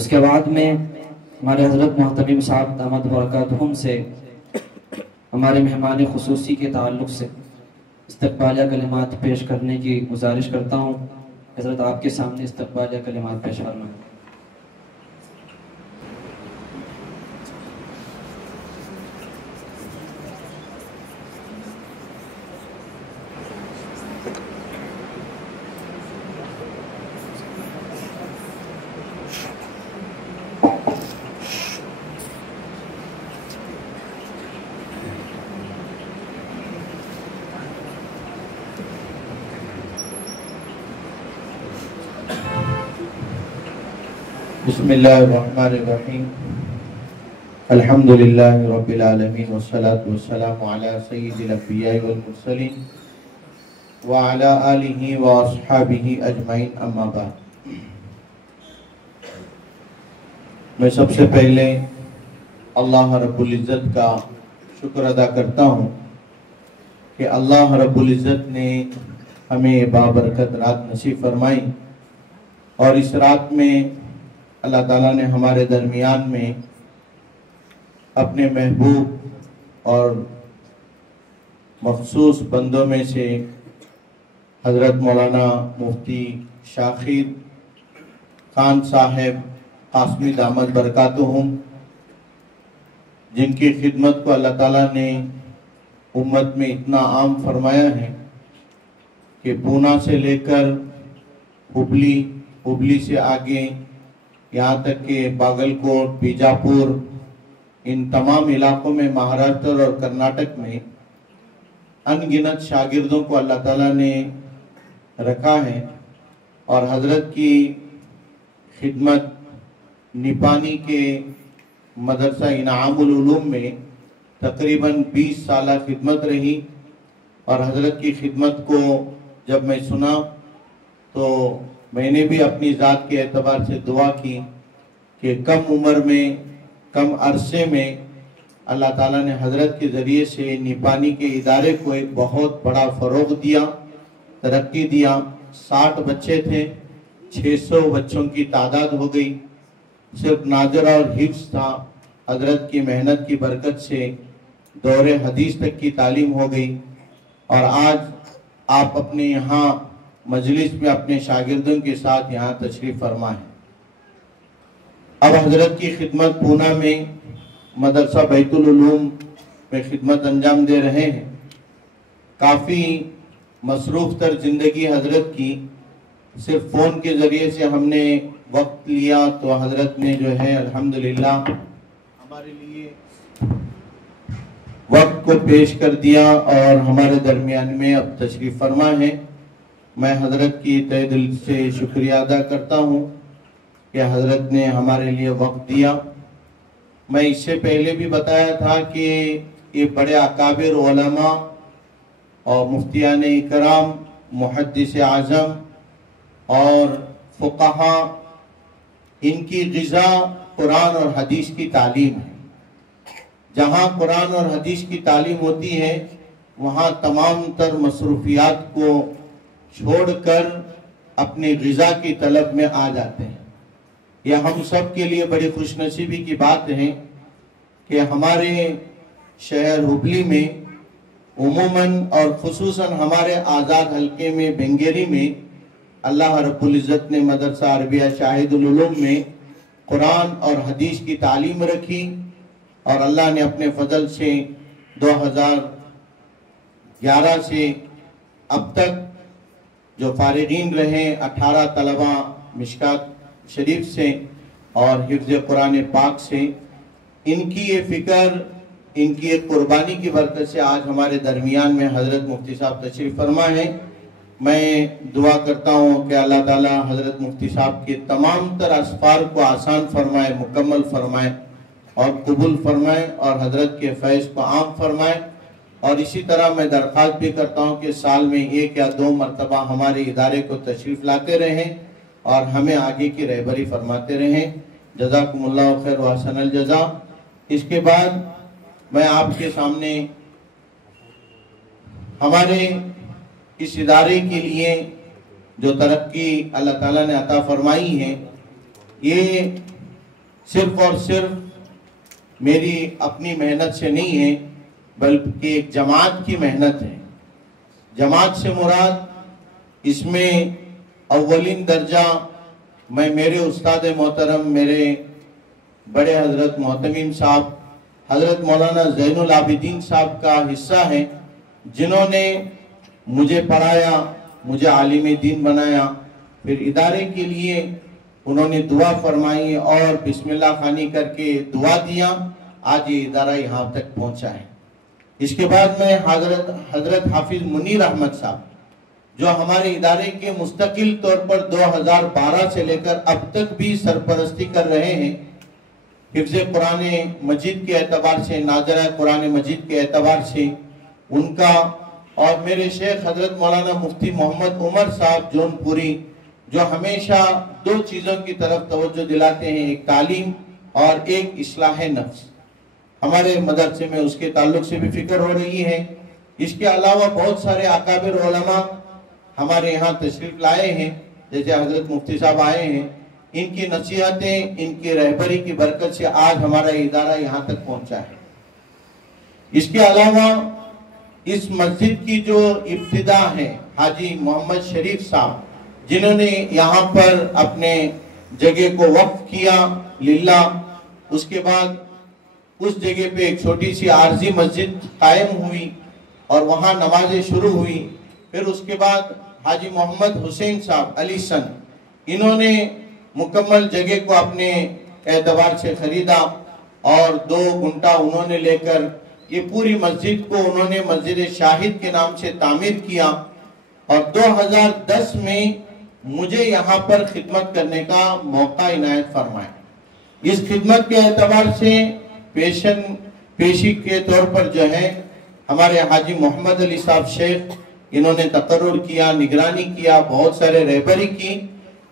اس کے بعد میں ہمارے حضرت محتمم صاحب دامت برکاتہم سے ہمارے مہمان خصوصی کے تعلق سے استقبالیہ کلمات پیش کرنے کی گزارش کرتا ہوں۔ حضرت آپ کے سامنے استقبالیہ کلمات پیش فرمائیں۔ بسم اللہ الرحمن الرحیم الحمدللہ رب العالمین والصلاة والسلام علی سید الانبیاء والمرسلین وعلی آلہ واصحابہ اجمعین اما بعد۔ میں سب سے پہلے اللہ رب العزت کا شکر ادا کرتا ہوں کہ اللہ رب العزت نے ہمیں بابرکت رات نصیب فرمائی، اور اس رات میں اللہ تعالیٰ نے ہمارے درمیان میں اپنے محبوب اور مخصوص بندوں میں سے حضرت مولانا مفتی شاخر خان صاحب قاسمی دامت برکاتہم، جن کی خدمت کو اللہ تعالیٰ نے امت میں اتنا عام فرمایا ہے کہ پونا سے لے کر ہبلی سے آگے یہاں تک کہ باگل کوٹ، بیجاپور، ان تمام علاقوں میں، مہاراشٹر اور کرناٹک میں ان گنت شاگردوں کو اللہ تعالیٰ نے رکھا ہے، اور حضرت کی خدمت نپانی کے مدرسہ انعام العلوم میں تقریباً 20 سالہ خدمت رہی، اور حضرت کی خدمت کو جب میں سنا تو میں نے بھی اپنی ذات کے اعتبار سے دعا کی کہ کم عمر میں، کم عرصے میں اللہ تعالیٰ نے حضرت کے ذریعے سے نپانی کے ادارے کو ایک بہت بڑا فروغ دیا، ترقی دیا۔ 60 بچے تھے، 600 بچوں کی تعداد ہو گئی، صرف ناظرہ اور حفظ تھا۔ حضرت کی محنت کی برکت سے دور حدیث تک کی تعلیم ہو گئی، اور آج آپ اپنے یہاں مجلس میں اپنے شاگردوں کے ساتھ یہاں تشریف فرما ہے۔ اب حضرت کی خدمت پونا میں مدرسہ بیت العلوم میں خدمت انجام دے رہے ہیں۔ کافی مصروف تر زندگی حضرت کی، صرف فون کے ذریعے سے ہم نے وقت لیا تو حضرت نے جو ہے الحمدللہ ہمارے لیے وقت کو پیش کر دیا، اور ہمارے درمیان میں اب تشریف فرما ہے۔ میں حضرت کی تہ دل سے شکریہ ادا کرتا ہوں کہ حضرت نے ہمارے لیے وقت دیا۔ میں اس سے پہلے بھی بتایا تھا کہ یہ بڑے اکابر علماء اور مفتیان اکرام، محدث اعظم اور فقہا، ان کی غذا قرآن اور حدیث کی تعلیم ہے۔ جہاں قرآن اور حدیث کی تعلیم ہوتی ہے وہاں تمام تر مصروفیات کو چھوڑ کر اپنی غذا کی طلب میں آ جاتے ہیں۔ یہ ہم سب کے لیے بڑی خوش نصیبی کی بات ہے کہ ہمارے شہر ہبلی میں عموماً اور خصوصاً ہمارے آزاد حلقے میں بنگیری میں اللہ رب العزت نے مدرسہ عربیہ شاہد العلوم میں قرآن اور حدیث کی تعلیم رکھی، اور اللہ نے اپنے فضل سے 2011 سے اب تک جو فارغین رہے 18 طلبہ مشکات شریف سے اور حفظ قرآن پاک سے، ان کی یہ فکر، ان کی ایک قربانی کی برکت سے آج ہمارے درمیان میں حضرت مفتی صاحب تشریف فرما ہے۔ میں دعا کرتا ہوں کہ اللہ تعالی حضرت مفتی صاحب کے تمام تر اسفار کو آسان فرمائے، مکمل فرمائے اور قبول فرمائے، اور حضرت کے فیض کو عام فرمائے۔ اور اسی طرح میں درخواست بھی کرتا ہوں کہ سال میں 1 یا 2 مرتبہ ہمارے ادارے کو تشریف لاتے رہیں اور ہمیں آگے کی رہبری فرماتے رہیں۔ جزاکم اللہ خیر و احسن الجزا۔ اس کے بعد میں آپ کے سامنے ہمارے اس ادارے کے لیے جو ترقی اللہ تعالیٰ نے عطا فرمائی ہے، یہ صرف اور صرف میری اپنی محنت سے نہیں ہے بلکہ ایک جماعت کی محنت ہے۔ جماعت سے مراد اس میں اولین درجہ میں میرے استاد محترم میرے بڑے حضرت محتمیم صاحب حضرت مولانا زین العابدین صاحب کا حصہ ہے، جنہوں نے مجھے پڑھایا، مجھے عالم دین بنایا، پھر ادارے کے لیے انہوں نے دعا فرمائی اور بسم اللہ خوانی کر کے دعا دیا، آج یہ ادارہ یہاں تک پہنچا ہے۔ اس کے بعد میں حضرت حافظ منیر احمد صاحب جو ہمارے ادارے کے مستقل طور پر 2012 سے لے کر اب تک بھی سرپرستی کر رہے ہیں، حفظ قرآن مجید کے اعتبار سے، ناظرہ قرآن مجید کے اعتبار سے ان کا، اور میرے شیخ حضرت مولانا مفتی محمد عمر صاحب جون پوری جو ہمیشہ دو چیزوں کی طرف توجہ دلاتے ہیں، ایک تعلیم اور ایک اصلاح نفس۔ ہمارے مدرسے میں اس کے تعلق سے بھی فکر ہو رہی ہے۔ اس کے علاوہ بہت سارے اکابر علماء ہمارے یہاں تشریف لائے ہیں، جیسے حضرت مفتی صاحب آئے ہیں، ان کی نصیحتیں، ان کی رہبری کی برکت سے آج ہمارا ادارہ یہاں تک پہنچا ہے۔ اس کے علاوہ اس مسجد کی جو ابتدا ہے حاجی محمد شریف صاحب جنہوں نے یہاں پر اپنے جگہ کو وقف کیا للہ، اس کے بعد اس جگہ پہ ایک چھوٹی سی عارضی مسجد قائم ہوئی اور وہاں نمازیں شروع ہوئی۔ پھر اس کے بعد حاجی محمد حسین صاحب علی سن، انہوں نے مکمل جگہ کو اپنے اعتبار سے خریدا اور 2 گھنٹہ انہوں نے لے کر یہ پوری مسجد کو انہوں نے مسجد شاہد کے نام سے تعمیر کیا، اور 2010 میں مجھے یہاں پر خدمت کرنے کا موقع عنایت فرمایا۔ اس خدمت کے اعتبار سے پیشی کے طور پر جو ہے ہمارے حاجی محمد علی صاحب شیخ، انہوں نے تقرر کیا، نگرانی کیا، بہت سارے رہبری کی۔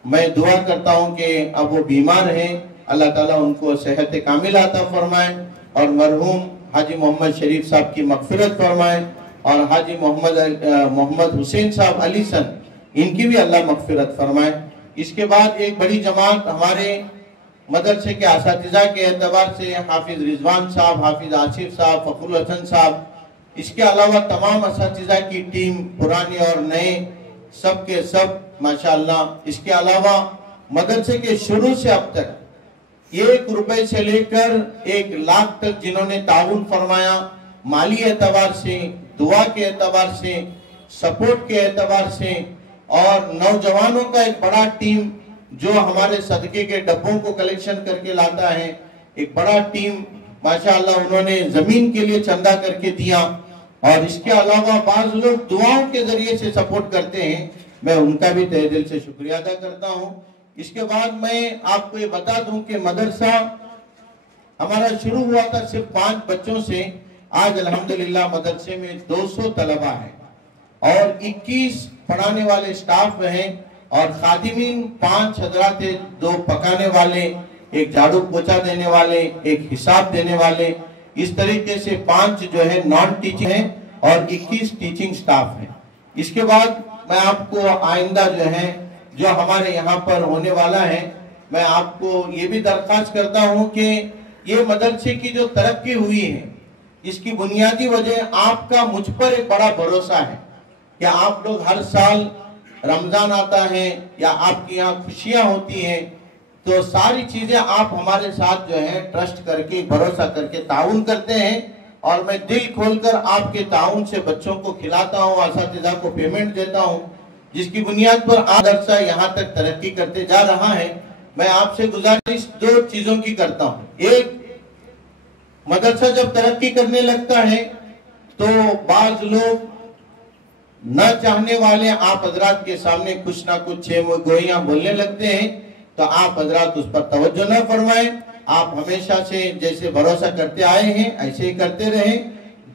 میں دعا کرتا ہوں کہ اب وہ بیمار ہیں، اللہ تعالیٰ ان کو صحت کامل عطا فرمائے، اور مرحوم حاجی محمد شریف صاحب کی مغفرت فرمائے، اور حاجی محمد حسین صاحب علی سن ان کی بھی اللہ مغفرت فرمائے۔ اس کے بعد ایک بڑی جماعت ہمارے مدرسے کے اساتذہ کے اعتبار سے حافظ رضوان صاحب، حافظ آصف صاحب، فخر الحسن صاحب، اس کے علاوہ تمام اساتذہ کی ٹیم پرانے اور نئے سب کے سب ماشاءاللہ۔ اس کے علاوہ مدرسے کے شروع سے اب تک 1 روپے سے لے کر 1 لاکھ تک جنہوں نے تعاون فرمایا، مالی اعتبار سے، دعا کے اعتبار سے، سپورٹ کے اعتبار سے، اور نوجوانوں کا ایک بڑا ٹیم جو ہمارے صدقے کے ڈبوں کو کلیکشن کر کے لاتا ہے، ایک بڑا ٹیم ماشاءاللہ انہوں نے زمین کے لیے چندہ کر کے دیا، اور اس کے علاوہ بعض لوگ دعاؤں کے ذریعے سے سپورٹ کرتے ہیں، میں ان کا بھی تہہ دل سے شکریہ ادا کرتا ہوں۔ اس کے بعد میں آپ کو یہ بتا دوں کہ مدرسہ ہمارا شروع ہوا تھا صرف 5 بچوں سے، آج الحمدللہ مدرسے میں 200 طلبہ ہیں اور 21 پڑھانے والے سٹاف ہیں، اور خادمین 5 حضرات، 2 پکانے والے، 1 جھاڑو پوچھا دینے والے، 1 حساب دینے والے، اس طریقے سے 5 جو ہے نان ٹیچنگ ہیں اور 21 ٹیچنگ سٹاف ہیں۔ اس کے بعد میں آپ کو آئندہ جو ہے جو ہمارے یہاں پر ہونے والا ہے، میں آپ کو یہ بھی درخواست کرتا ہوں کہ یہ مدرسے کی جو ترقی ہوئی ہے اس کی بنیادی وجہ آپ کا مجھ پر ایک بڑا بھروسہ ہے کہ آپ لوگ ہر سال رمضان آتا ہے یا آپ کی یہاں خوشیاں ہوتی ہیں تو ساری چیزیں آپ ہمارے ساتھ جو ہے ٹرسٹ کر کے، بھروسہ کر کے تعاون کرتے ہیں، اور میں دل کھول کر آپ کے تعاون سے بچوں کو کھلاتا ہوں، اساتذہ کو پیمنٹ دیتا ہوں، جس کی بنیاد پر مدرسہ یہاں تک ترقی کرتے جا رہا ہے۔ میں آپ سے گزارش 2 چیزوں کی کرتا ہوں۔ ایک، مدرسہ جب ترقی کرنے لگتا ہے تو بعض لوگ نہ چاہنے والے آپ حضرات کے سامنے کچھ نہ کچھ گوئیاں بولنے لگتے ہیں، تو آپ حضرات اس پر توجہ نہ فرمائیں۔ آپ ہمیشہ سے جیسے بھروسہ کرتے آئے ہیں ایسے ہی کرتے رہیں۔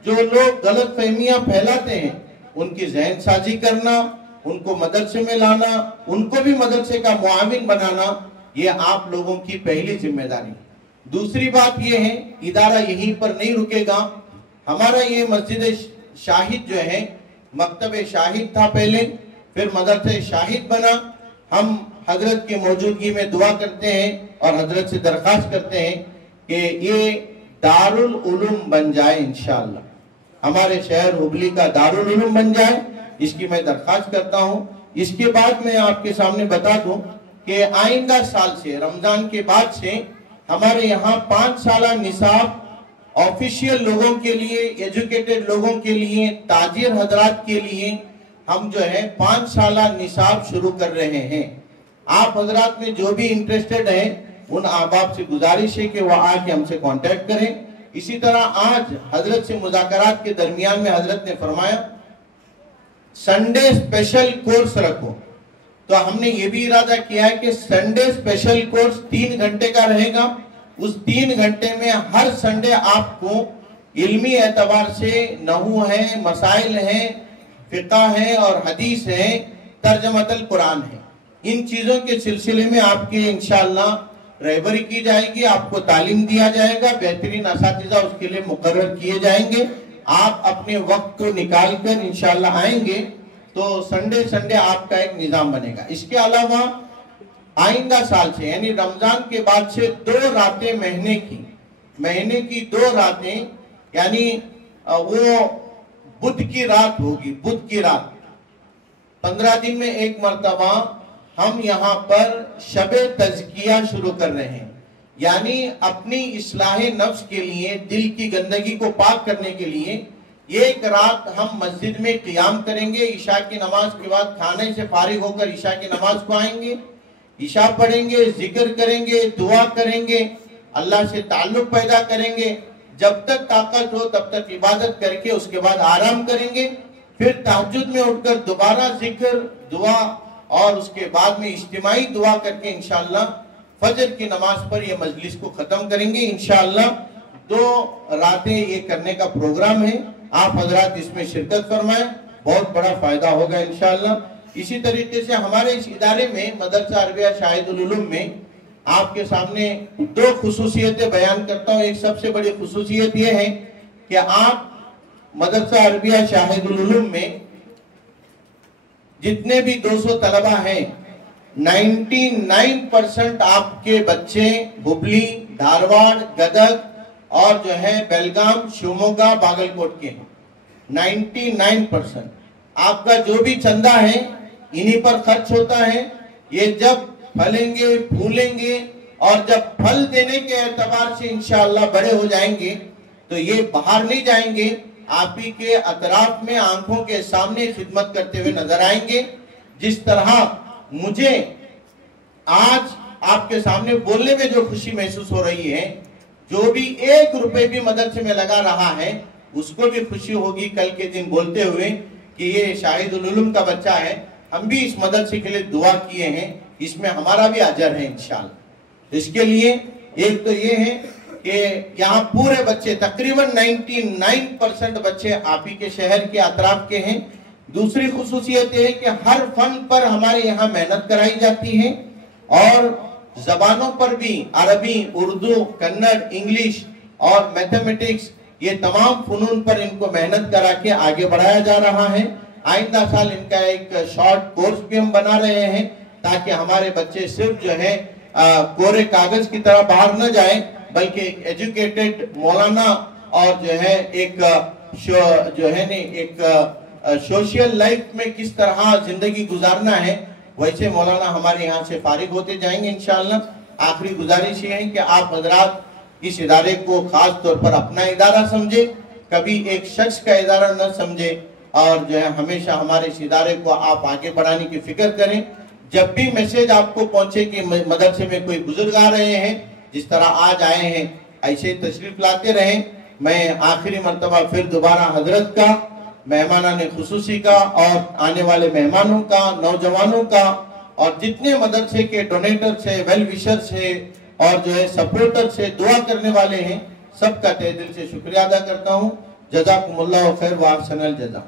جو لوگ غلط فہمیاں پھیلاتے ہیں ان کی ذہن سازی کرنا، ان کو مدرسے میں لانا، ان کو بھی مدرسے کا معاون بنانا، یہ آپ لوگوں کی پہلی ذمہ داری۔ دوسری بات یہ ہے، ادارہ یہیں پر نہیں رکے گا۔ ہمارا یہ مسجد شاہد جو ہے، مکتب شاہد تھا پہلے، پھر مدرسہ شاہد بنا۔ ہم حضرت کی موجودگی میں دعا کرتے ہیں اور حضرت سے درخواست کرتے ہیں کہ یہ دارالعلوم بن جائے انشاءاللہ، ہمارے شہر ہبلی کا دارالعلوم بن جائے، اس کی میں درخواست کرتا ہوں۔ اس کے بعد میں آپ کے سامنے بتا دوں کہ آئندہ سال سے، رمضان کے بعد سے ہمارے یہاں 5 سالہ نصاب آفیشیل لوگوں کے لیے، ایجوکیٹڈ لوگوں کے لیے، تاجر حضرات کے لیے ہم جو ہے 5 سالہ نصاب شروع کر رہے ہیں۔ آپ حضرات میں جو بھی انٹرسٹڈ ہیں ان احباب سے گزارش ہے کہ وہ آ کے ہم سے کانٹیکٹ کریں۔ اسی طرح آج حضرت سے مذاکرات کے درمیان میں حضرت نے فرمایا سنڈے اسپیشل کورس رکھو، تو ہم نے یہ بھی ارادہ کیا ہے کہ سنڈے اسپیشل کورس 3 گھنٹے کا رہے گا۔ اس 3 گھنٹے میں ہر سنڈے آپ کو علمی اعتبار سے نحو ہے، مسائل ہیں، فقہ ہے اور حدیث ہے، ترجمۃ القرآن ہے، ان چیزوں کے سلسلے میں آپ کے انشاءاللہ رہبری کی جائے گی، آپ کو تعلیم دیا جائے گا، بہترین اساتذہ اس کے لیے مقرر کیے جائیں گے۔ آپ اپنے وقت کو نکال کر انشاءاللہ آئیں گے تو سنڈے آپ کا ایک نظام بنے گا۔ اس کے علاوہ آئندہ سال سے یعنی رمضان کے بعد سے 2 راتیں مہینے کی 2 راتیں، یعنی وہ بدھ کی رات ہوگی، بدھ کی رات 15 دن میں ایک مرتبہ ہم یہاں پر شب تزکیہ شروع کر رہے ہیں، یعنی اپنی اصلاح نفس کے لیے، دل کی گندگی کو پاک کرنے کے لیے ایک رات ہم مسجد میں قیام کریں گے۔ عشاء کی نماز کے بعد کھانے سے فارغ ہو کر عشاء کی نماز کو آئیں گے، عشاء پڑھیں گے، ذکر کریں گے، دعا کریں گے، اللہ سے تعلق پیدا کریں گے، جب تک طاقت ہو تب تک عبادت کر کے اس کے بعد آرام کریں گے، پھر تہجد میں اٹھ کر دوبارہ ذکر، دعا اور اس کے بعد میں اجتماعی دعا کر کے انشاءاللہ فجر کی نماز پر یہ مجلس کو ختم کریں گے۔ انشاءاللہ 2 راتیں یہ کرنے کا پروگرام ہے، آپ حضرات اس میں شرکت فرمائیں، بہت بڑا فائدہ ہوگا انشاءاللہ۔ اسی طریقے سے ہمارے اس ادارے میں مدرسہ عربیہ شاہد العلوم میں آپ کے سامنے 2 خصوصیتیں بیان کرتا ہوں۔ ایک سب سے بڑی خصوصیت یہ ہے کہ آپ مدرسہ عربیہ شاہد العلوم میں جتنے بھی 200 طلبہ ہیں 99% آپ کے بچے ہبلی، دھارواڑ، گدگ اور جو ہے بیلگام، شیوموگا، باگلکوٹ کے ہیں۔ 99% آپ کا جو بھی چندہ ہے انہی پر خرچ ہوتا ہے۔ یہ جب پھلیں گے، پھولیں گے اور جب پھل دینے کے اعتبار سے انشاءاللہ بڑے ہو جائیں گے تو یہ باہر نہیں جائیں گے، آپ ہی کے اطراف میں آنکھوں کے سامنے خدمت کرتے ہوئے نظر آئیں گے۔ جس طرح مجھے آج آپ کے سامنے بولنے میں جو خوشی محسوس ہو رہی ہے، جو بھی 1 روپے بھی مدرسے میں لگا رہا ہے اس کو بھی خوشی ہوگی کل کے دن بولتے ہوئے کہ یہ شاہد العلوم کا بچہ ہے، ہم بھی اس مدرسے کے لیے دعا کیے ہیں، اس میں ہمارا بھی اجر ہے انشاءاللہ۔ اس کے لیے ایک تو یہ ہے کہ یہاں پورے بچے تقریباً 99% بچے آپ ہی کے شہر کے اطراف کے ہیں۔ دوسری خصوصیت یہ ہے کہ ہر فن پر ہمارے یہاں محنت کرائی جاتی ہے اور زبانوں پر بھی عربی، اردو، کنڑ، انگلش اور میتھمیٹکس، یہ تمام فنون پر ان کو محنت کرا کے آگے بڑھایا جا رہا ہے۔ آئندہ سال ان کا ایک شارٹ کورس بھی ہم بنا رہے ہیں تاکہ ہمارے بچے صرف جو ہے کورے کاغذ کی طرح باہر نہ جائیں بلکہ ایک ایجوکیٹڈ مولانا اور جو ہے ایک سوشل لائف میں کس طرح زندگی گزارنا ہے ویسے مولانا ہمارے یہاں سے فارغ ہوتے جائیں گے انشاءاللہ۔ آخری گزارش یہ ہے کہ آپ حضرات اس ادارے کو خاص طور پر اپنا ادارہ سمجھے، کبھی ایک شخص کا ادارہ نہ سمجھے اور جو ہے ہمیشہ ہمارے اس ادارے کو آپ آگے بڑھانے کی فکر کریں۔ جب بھی میسیج آپ کو پہنچے کہ مدرسے میں کوئی بزرگ آ رہے ہیں، جس طرح آج آئے ہیں ایسے تشریف لاتے رہیں۔ میں آخری مرتبہ پھر دوبارہ حضرت کا، مہمانان خصوصی کا اور آنے والے مہمانوں کا، نوجوانوں کا اور جتنے مدرسے کے ڈونیٹر سے، ویل وشر سے اور جو ہے سپورٹر سے، دعا کرنے والے ہیں، سب کا تہ دل سے شکریہ ادا کرتا ہوں۔ جزاکم اللہ خیر و احسن الجزا۔